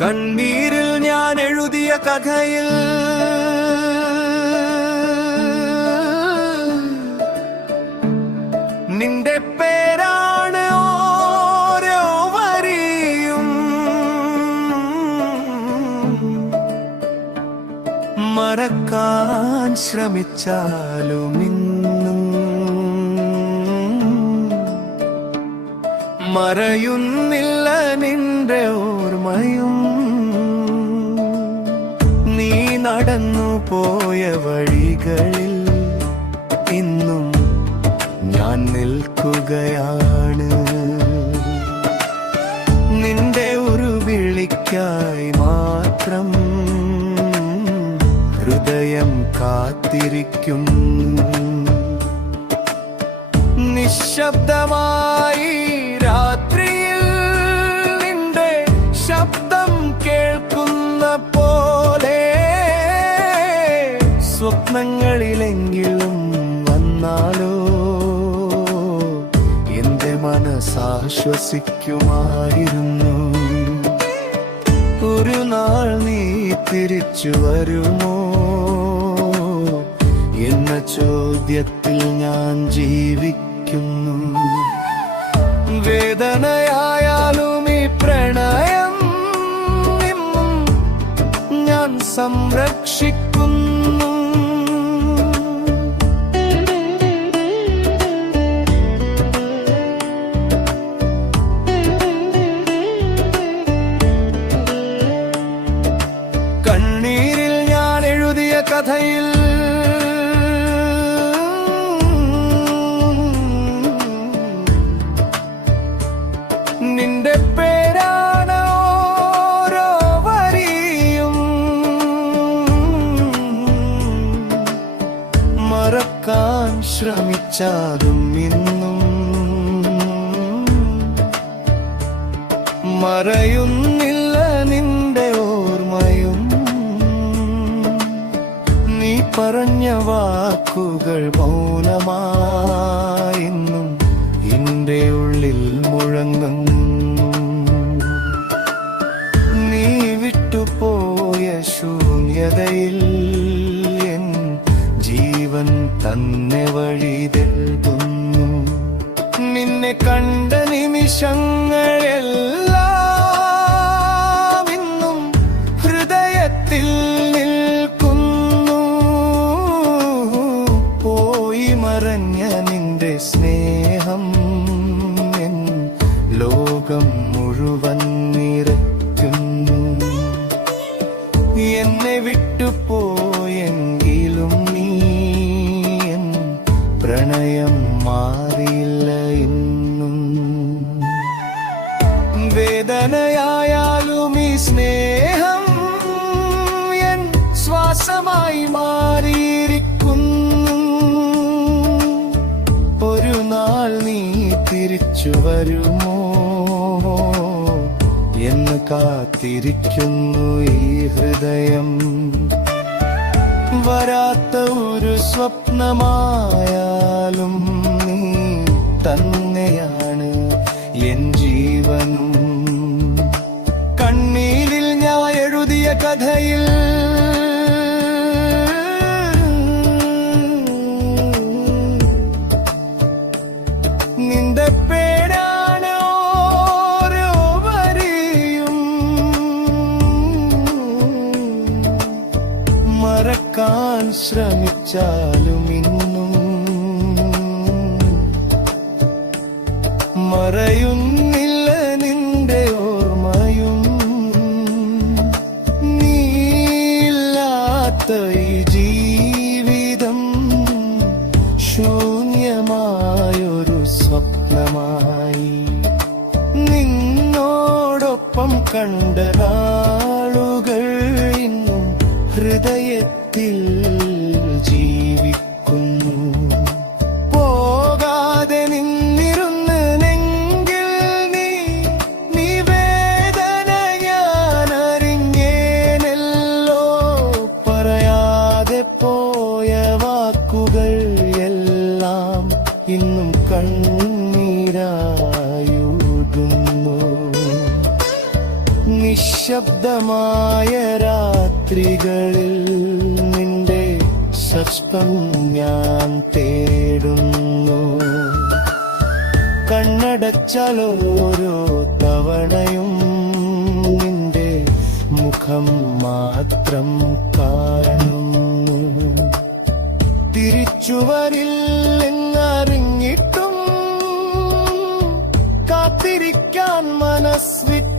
കണ്ണീരിൽ ഞാൻ എഴുതിയ കഥയിൽ നിന്റെ പേരാണ് ഓരോ വരിയും. മറക്കാൻ ശ്രമിച്ചാലും ഇന്നും മറയുന്നില്ല നിന്റെ ഓർമ്മയും. നീ നടന്നു പോയ വഴികളിൽ ഇന്നും ഞാൻ നിൽക്കുകയാണ്. നിന്റെ ഒരു വിളിക്കായി മാത്രം ഹൃദയം കാത്തിരിക്കുന്നു. നിശബ്ദമായി രാത്രിയിൽ നിന്റെ ശബ്ദം കേൾക്കുന്ന പോലെ സ്വപ്നങ്ങളിലെങ്കിലും വന്നാലോ എന്റെ മനസ്സാശ്വസിക്കുമായിരുന്നു. ഒരു നാൾ നീ തിരിച്ചു വരുമോ എന്ന ചോദ്യത്തിൽ ഞാൻ ജീവിക്കുന്നു. വേദനയായാലും ഈ പ്രണയം ഞാൻ സംരക്ഷിക്കുന്നു. കണ്ണീരിൽ ഞാൻ എഴുതിയ കഥയിൽ നിന്റെ പേരാണ് ഓരോ വരിയും. മറക്കാൻ ശ്രമിച്ചാലും ഇന്നും മറയുന്നില്ല നിന്റെ ഓർമ്മയും. നീ പറഞ്ഞ വാക്കുകൾ മൗനമായിന്നും എന്റെ ഉള്ളിൽ മുഴങ്ങുന്നു. നീ വിട്ടുപോയ ശൂന്യതയിൽ എൻ ജീവൻ തന്നെ വഴിതെഴുതുന്നു. നിന്നെ കണ്ട നിമിഷങ്ങളെല്ലാം ഇന്നും ഹൃദയത്തിൽ നിൽക്കുന്നു. പോയി മറഞ്ഞ നിന്റെ സ്നേഹം ലോകം മുഴുവൻ നിറയ്ക്കുന്നു. എന്നെ വിട്ടുപോയെങ്കിലും നീ എൻ പ്രണയം മാറിയില്ല ഇന്നും. വേദനയായാലും ഈ സ്നേഹം എൻ ശ്വാസമായി മാറിയിരിക്കുന്നു. ഒരു നാൾ നീ തിരിച്ചു വരുമോ എന്ന് കാത്തിരിക്കുന്നു ഈ ഹൃദയം. വരാത്ത ഒരു സ്വപ്നമായാലും നീ തന്നെയാണ് എൻ ജീവനും. കണ്ണീരിൽ ഞാൻ എഴുതിയ കഥയിൽ നിന്റെ പേരാണ് ഓരോ വരിയും. മറക്കാൻ ശ്രമിച്ചാലും ഇന്നും മറയുന്നില്ല നിന്റെ ഓർമ്മയും. നീയില്ലാത്ത ഈ ജീവിതം ശൂന്യമായൊരു സ്വപ്നമായി. നിന്നോടൊപ്പം കണ്ട നാളുകൾ ഇന്നും ഹൃദയത്തിൽ ജീവിക്കുന്നു. പോകാതെ നിന്നിരുന്നെങ്കിൽ നീ വേദന ഞാൻ അറിഞ്ഞേനല്ലോ. പറയാതെ പോയ വാക്കുകൾ എല്ലാം ഇന്നും കണ്ണീരായുടുന്നു. നിശബ്ദമായ രാത്രികളിൽ നിന്റെ ശബ്ദം ഞാൻ തേടുന്നു. കണ്ണടച്ചാൽ ഓരോ തവണയും നിന്റെ മുഖം മാത്രം കാണുന്നു. തിരിച്ചുവരില്ലെന്നറിഞ്ഞിട്ടും കാത്തിരിക്കാൻ മനസ്വിട്ട്